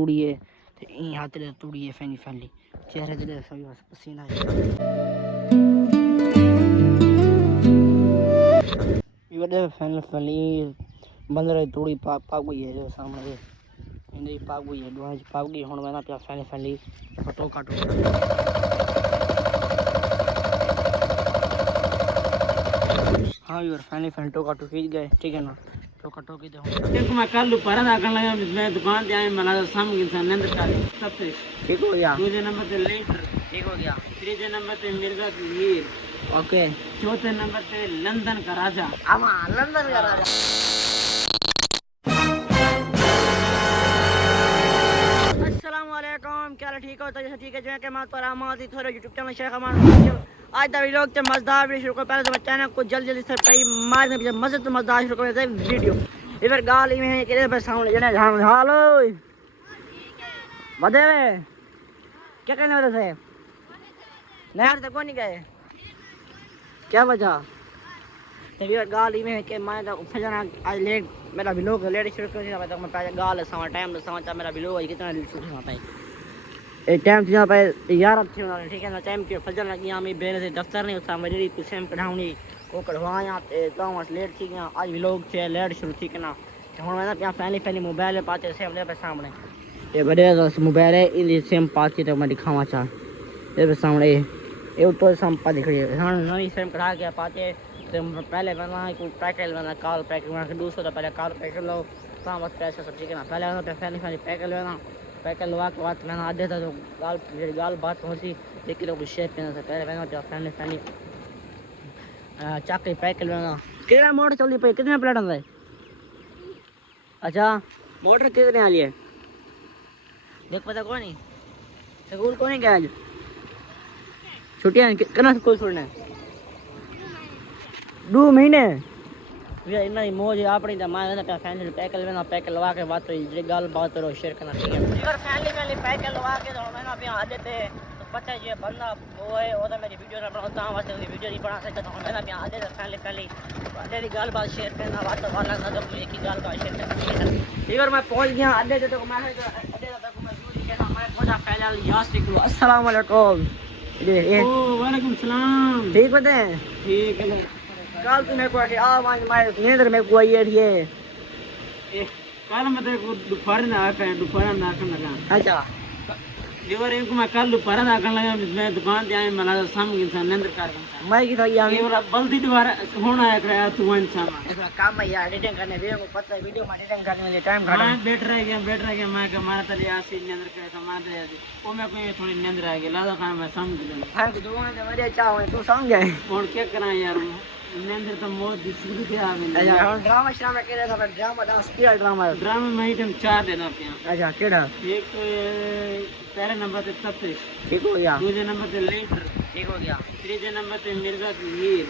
तूड़िए ते ई हाथ ले तूड़िए फैनी फैली चेहरे दे सही बस पसीना ये बड़े फैन फैली बंदर तूड़ी पाक पाक गई है जो सामने इंदे पाक गई है दुआ पाक गई हुन मैं ना पे फैन फैली फोटो काटो हाँ यार फैन फैन टोका टोकी गए ठीक है ना टोका टोकी दे देखो मैं कल ऊपर आकर लगा मैं दुकान पे आया मला शाम के इंसान नंद का सब ठीक हो गया दूसरे नंबर पे लीटर ठीक हो गया तीसरे नंबर पे मिर्जा मीर ओके चौथे नंबर पे लंदन का राजा आमा लंदन का राजा अस्सलाम वालेकुम क्या ठीक हो तो जैसे ठीक है जो है कि मात पर हमारी थोड़ा YouTube चैनल शेख अमान आज दा व्लॉग ते मजेदार वीडियो शुरू कर पहले तो चैनल को जल्दी सब्सक्राइब मारने पीछे मजे तो मजेदार शुरू कर वीडियो इधर गाल में है के पे सामने जने हाल ओए बदे क्या कहने वाले थे नहर तक को नहीं गए क्या वजह तभी गाल में है कि मैं तो फजना आज लेट मेरा व्लॉग लेट शुरू कर दिया मैं पहले गाल समा टाइम समाचार मेरा व्लॉग कितना शुरू होना पाए एक टाइम थी पे 11 थी ठीक है ना टाइम के फजर लगी हमें बेरे से दफ्तर नहीं उठा मेरी पिछे कढ़ावनी वो कढ़वाया तो लेट थी गया आज व्लॉग थे लेट शुरू थी ना हुन मैं ना पहले पहले मोबाइल में पाते सेम ले पे सामने ये बड़े मोबाइल है इली सेम पाती तो मैं दिखावा चाह ये पे सामने ये तो सम पा दिख रही है हां नई सेम कढ़ा के पाते तो पहले बना को पैकेट बना कॉल पैकेट बना के 200 तो पहले कॉल पैकेट लो तो बस पैसे सब ठीक है ना पहले पहले पैकेट लेना पैकेट लगा के बाद मैंने आधे था तो गाल बात पहुंची 1 किलो की शेप पहना था पहले मैंने जो फैमिली फैमिली चाकरी पैकेट लेना कितना मोटर चल रही पे कितने प्लेट अंदर है अच्छा मोटर कितने वाली है देख पता कौन नहीं स्कूल कौन नहीं गया आज छुट्टियां कितना स्कूल छोड़ना है 2 महीने भैया इतना ही मौज अपनी तो मैं ना फैमिली पैकेट लेना पैकेट लगा के बात तो गाल बात करो शेयर करना ठीक है अगर फैमिली पैकेट लगा के तो मैं ना पे आधे पे तो पता है ये बंदा वो है और मेरी वीडियो ना बनाता हूं वास्ते वीडियो नहीं बना सकता तो मैं ना पे आधे फैमिली आधे की गाल बात शेयर करना बात वाला ना तो एक ही गाल बात शेयर करना अगर मैं पहुंच गया आधे तो मैं आधे तक मैं वीडियो के मैं पहुंचा पहले याद से अस्सलाम वालेकुम ओ वालेकुम सलाम ठीक बता ठीक है कल तूने को आवाज मारे नींद में को आई है कल मैं तेरे को दोपहर में आकर दोपहर में आकर लगा अच्छा देवर इनको मैं कल दोपहर में आकर लगा मैं दुकान पे आया मला शाम के इंसान नंद कार मैं की तो यार ये वाला बल्दी दोबारा होना है कराया तू इंसान इसका काम है यार एडिटिंग करने वीडियो को पता है वीडियो में एडिटिंग करने में टाइम घाटा मैं बैठ रह गया मैं का मारा तले आसी नंद करे तो मार दे वो मैं कोई थोड़ी नंद रह गया लादा खाना मैं समझ गया हां तो दुकान से मेरे चाह तू समझ गए और क्या करा यार नंद तो मौत दिसली क्या है अच्छा हम ड्रामा श्रामा करे था ड्रामा डांस किया ड्रामा में आइटम 4 देना पिया अच्छा केड़ा एक पहले नंबर पे तफ्तीश ठीक हो गया दूसरे नंबर पे लीटर ठीक हो गया तीसरे नंबर पे मिर्जा मीर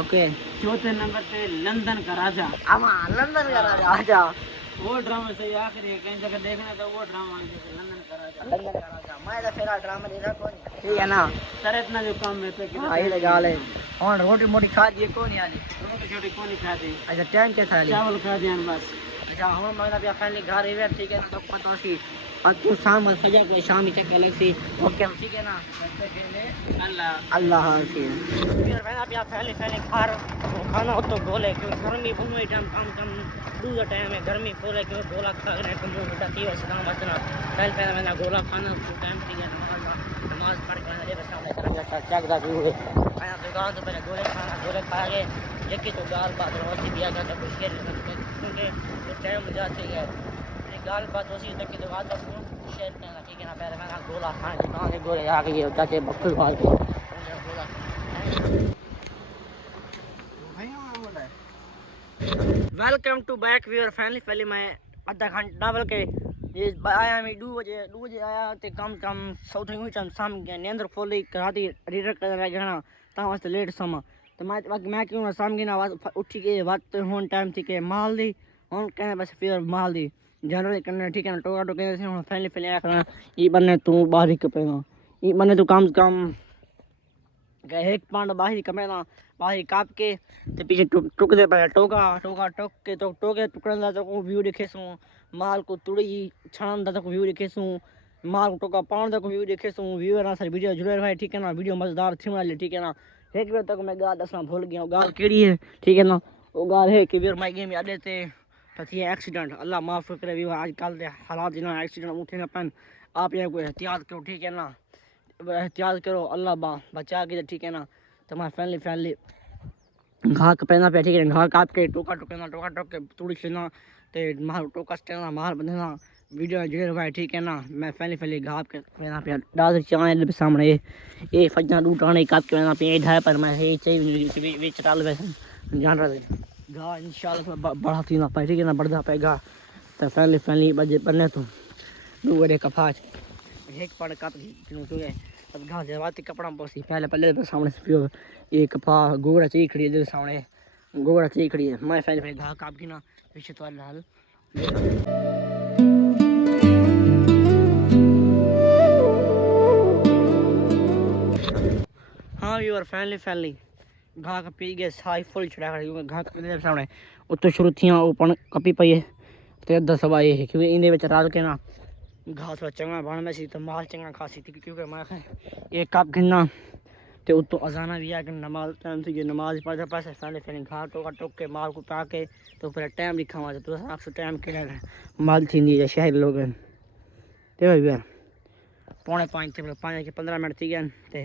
ओके चौथे नंबर पे लंदन का राजा आमा लंदन का राजा अच्छा वो ड्रामा सही आखिरी है कहीं जगह देखना तो वो ड्रामा जैसे लंदन का राजा मैं तो फिर ड्रामा देखा कौन ठीक है ना सर इतना जो काम में तो हां ये गाल है और रोटी मोटी खा दिए कौन यानी छोटी छोटी कौन खा दे अच्छा टाइम क्या था चावल खा दिया बस अच्छा हम मैं भी फैमिली घर है ठीक है ना तो पता सी आज तू शाम फजर को शाम ही चेक अलग सी ओके ठीक है ना अल्लाह अल्लाह हाफिज़ फिर मैं आप फैमिली घर खाना तो गोले क्यों गर्मी बुनो टाइम कम दूसरा टाइम है गर्मी पूरे क्यों गोला खा रहे कम मोटा की वैसे ना मतना पहले मैंने गोला खाना टाइम ठीक है नमाज पढ़ के मैंने सामने चला चेक दा हुए आया दुकान तो पहले गोले खा के लेके तो गाल बात रोटी दिया का तो शेयर क्योंकि टाइम जाते है गाल बात उसी तक की दुकान तक शेयर करना ठीक है ना पहले मैंने गोला खाना दुकान से गोले आ गए चाचे बक्कल मार के welcome to back viewer family पहले मैं आधा घंटा बल्कि ये आया मैं 2 बजे आया ते कम सौथे हुई टाइम शाम के नींद खोली कराती रीडर कर रहा गया ता वास्ते लेट समा तो मैं क्यों शाम की ना उठी के बात होन टाइम थी के माल दी और कहने बस फिर माल दी जनरल करना ठीक है ना टोका टोके से फैमिली आखना ये बने तू बाहर ही कपेगा ये बने तू काम से कम एक पांड बाहर कमेना बाहर काप के ते पीछे टुक दे पे टोका टोक के तो टोके टुकड़न दा तो व्यू देखे सो माल को तुड़ी छान तक व्यू देखेसूं माल को टोका पाउंड तक व्यू देखेसूं व्यूअर ना सर वीडियो जुड़े रहे ठीक है ना वीडियो मजेदार थी वाली ठीक है ना एक बार तक मैं गाल दसना भूल गया गाल केड़ी है ठीक है ना वो गाल है कि वीर माई गेम अडे ते थी एक्सीडेंट अल्लाह माफ करे वी आजकल के हालात जिना एक्सीडेंट उठे ना पन आप यहाँ कोई एहतियात करो ठीक है ना एहतियात करो अल्लाह बचा के ठीक है ना तुम्हारी फैमिली घा पहना पे ठीक है घा काट के टोका टोक के तोड़ी लेना ते मार टोका स्टेना मार बंधना वीडियो जुड़े रहा ठीक है ना मैं फैली घा के पहना पे डाल चाय सामने ये फजना डूटाने काट के पहना पे ढाई पर मैं ये चाहिए वे चटाल वैसे जान रहा घा इंशाल्लाह बड़ा थी ना पाए ठीक है ना बढ़दा पे घा तो फैली बजे बनने तो दो बड़े कफाज एक पड़ काट के अब घा जवाती कपड़ा पोसी पहले सामने से पियो ये कपा गोरा चाहिए खड़ी है सामने गोरा चाहिए खड़ी है मैं पहले घा काप की ना पीछे तो हाल हाँ यूर फैमिली घा का पी गए साई फुल चढ़ा खड़ी घा के सामने उत्तो शुरू थी ओपन कपी पई है ते अद्धा सवा ये क्योंकि इंदे विच राल के ना घास वा चंगा बन में सी तो माल चंगा खासी थी क्योंकि मैं एक कप गिनना तो उतो अजाना भी है कि नमाज टाइम से नमाज पढ़ते पास फैली घा टोका टोक के माल को पा के तो फिर टाइम लिखा हुआ तो अक्सर टाइम के माल थी शहर लोग तो यार 4:45 थे 5 के 15 मिनट थी गए थे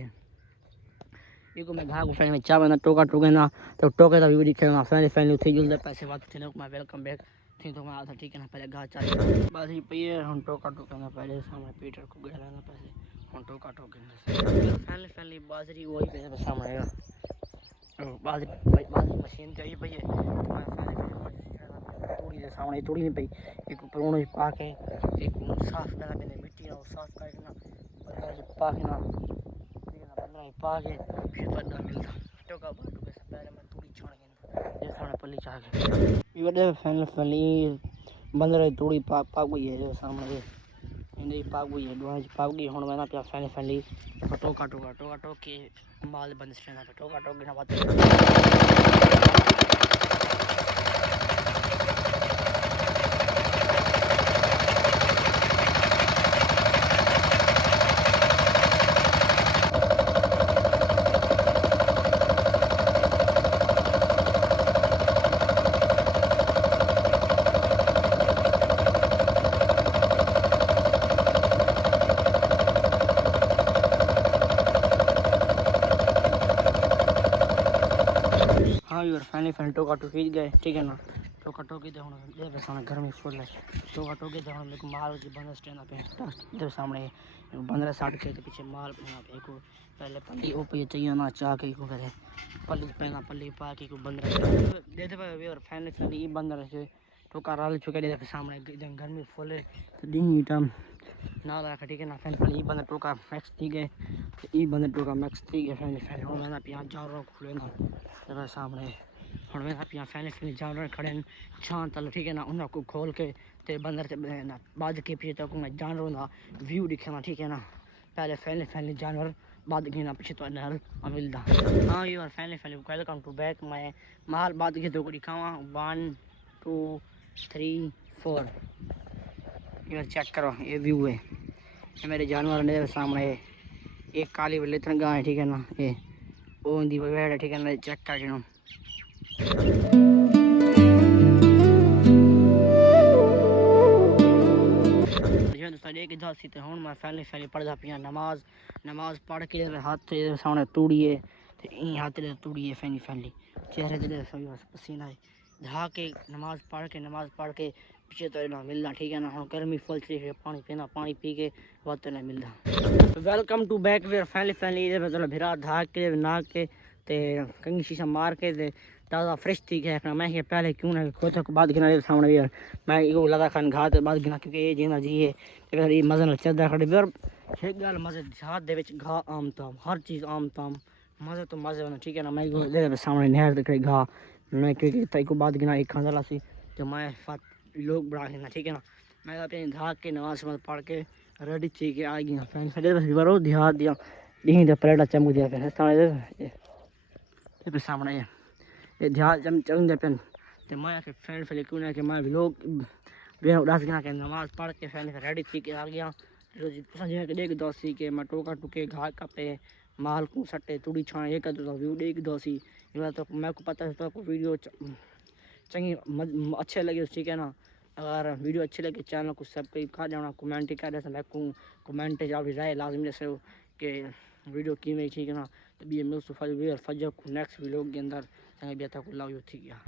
ये मैं घा को फैन में चाह बना टोका टोके ना तो टोके का व्यू दिखे ना फैली थी जुलते पैसे बात थे मैं वेलकम बैक थी तो मैं आता ठीक है ना पहले घा चाहिए बस ही पे हम टोका टोके ना पहले सामने पीटर को गया ना पहले हम टोका टोके फैली बाजरी वही पे सामने बाजरी मशीन चाहिए भैया तोड़ी दे सामने तोड़ी नहीं पई एक ऊपर उन्हें पा के एक साफ करना मैंने मिट्टी ना साफ करके ना पा के ना बंदरा पा के फिर बंदा मिलता टोका टोके से पहले मैं तोड़ी छोड़ के जैसे सामने पल्ली चाह के ये बड़े फैली बंदरा तोड़ी पाक गई है जो सामने इंदे पाक गई है दुआ पाक गई हुन मैं ना पे फैली टोका टोक के माल बंद से ना टोका टोक के ना बात हाँ यार फैन टोका टोकी गए ठीक है ना टोका टोकी दे हुन सामने गर्मी फुल है टोका टोकी दे हुन मेरे माल की बंद स्टैंड पे इधर सामने 15-60 के पीछे माल पहना पे को पहले पल्ली ओ पे चाहिए ना चाह के को करे पल्ली पहना पल्ली पा के को बंद दे दे भाई और फैन ये बंद रखे टोका राल चुके दे सामने गर्मी फुल है तो दी टाइम ना रखा ठीक है ना फैन पल्ली बंद टोका मैक्स थी गए ई बंद टोका मैक्स थी गए फैन हो ना पिया जा रो खुले ना तेरे सामने हम मैं यहाँ फैले जानवर खड़े हैं छान तल ठीक है ना उन्हें को खोल के ते बंदर से ना बाद के पीछे तक मैं जानवरों का व्यू दिखाना ठीक है ना पहले फैले जानवर बाद के ना पीछे तो नहर मिलता हाँ यार फैले वेलकम टू बैक मैं माल बाद के दो को दिखावा 1 2 3 4 यार चेक करो ये व्यू है ये मेरे जानवर मेरे सामने एक काली वलेतन गाय ठीक है ना ये वो दी वेड़ ठीक है ना चेक कर लो एक दासी ते हुन मैं फैली पढ़दा पिया नमाज पढ़ के हाथ सामने तूड़िए ते ई हाथ दे तूड़िए फैली चेहरे दे पसीना है धा के नमाज पढ़ के पीछे तो ना मिलना ठीक है ना हम गर्मी फुल से पानी पीना पानी पी के वक्त ना मिलता वेलकम टू बैक वेयर फैली मतलब भिरा धा के ना के ते कंगी शीशा मार के ते ताज़ा फ्रेश थी गया मैं पहले क्यों ना खोचा को बाद गिना सामने यार मैं यो लगा खान घा ते बाद गिना क्योंकि ये जीना जी है अगर ये मज़े चलता खड़े यार एक गल मज़े हाथ दे विच घा आम ताम हर चीज़ आम ताम मज़े तो मज़े होना ठीक है ना मैं ले सामने नहर दिख घा मैं क्योंकि तई को बाद गिना एक खाना सी तो मैं लोग बड़ा खेलना ठीक है ना मैं अपने घा के नमाज पढ़ के रेडी थी के आ गया फैन खड़े बस बरो ध्यान दिया दी तो परेडा चमक दिया फिर सामने ये ध्यान चम दे पेन तो मैं फ्रेंड फैले क्यों ना कि मैं लोग वे उदास गया के नमाज पढ़ के फैन रेडी थी के आ गया रोज संजय के देख दोसी के मैं टोका टुके घा कपे माल को सट्टे तुड़ी छाण एक तो व्यू देख दोसी ये तो मैं को पता है तो वीडियो चंगी अच्छे लगे ठीक है ना। अगर वीडियो अच्छी लगे चैनल को सब्सक्राइब कर देना कमेंट कर देना मैं को कमेंट जा भी राय लाजमी से कि वीडियो की में ठीक है ना। तो भी मैं फजर को नेक्स्ट वीडियो के अंदर संगे बेटा को लाओ ठीक है।